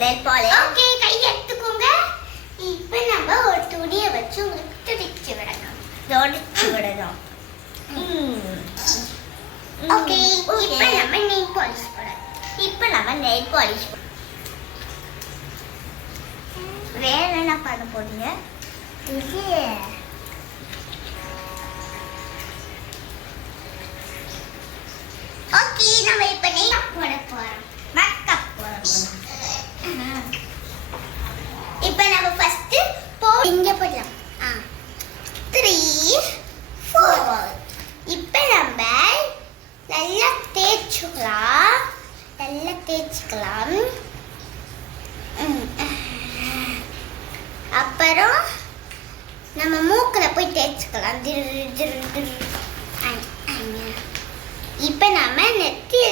Nail polish. Okay, கை எடுத்துக்கோங்க. இப்போ நம்ம ஒரு துணியை வச்சு உங்களுக்கு துடிச்சு விடணும். துடிச்சு விடணும். ஓகே, இப்போ நம்ம நெயில் பாலிஷ் போடணும். இப்போ நம்ம நெயில் பாலிஷ் வேற என்ன பண்ண போறீங்க? இது ஓகே, நம்ம இப்போ நெயில் போட போறோம். மேக்கப் போட போறோம். இப்போ நம்ம ஃபர்ஸ்ட் இங்க போடலாம். 3 4. இப்போ நம்ம நல்லா தேய்ச்சுக்கலாம். அப்புறம் நம்ம மூக்குல போய் தேய்ச்சுக்கலாம். இப்போ நம்ம நெத்தி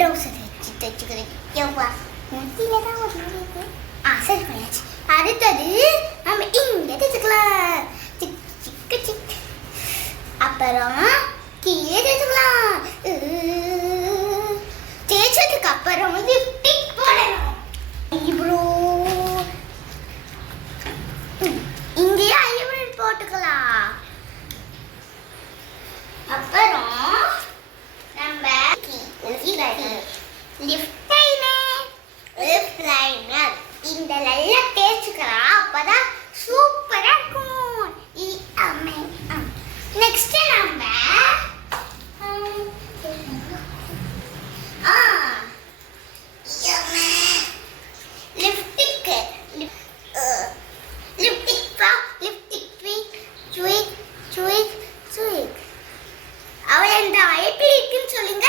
டவுஸ் தேய்ச்சுக்கிறேன். எவ்வளோ நெத்தியில தான் ஒரு மாதிரி இருக்கு. சரி பண்ணியாச்சு. அடுத்தது நம்ம இங்கே தேய்ச்சுக்கலாம். சிக்கு சிக். அப்புறம் கீழே தேய்ச்சுக்கலாம். தேய்ச்சதுக்கு அப்புறம் வந்து டிக் போடணும். ஐப்ரோ இங்கேயே ஐப்ரோ போட்டுக்கலாம். அப்புறம் நம்ம லிஃப்ட் லைனர் இந்த நல்லா தேய்ச்சுக்கலாம். அப்பதான் சூப்பரா இருக்கும். நெக்ஸ்ட் நம்ம லிப்டிக் அவ்வளோதான். எப்படி இருக்குன்னு சொல்லுங்க.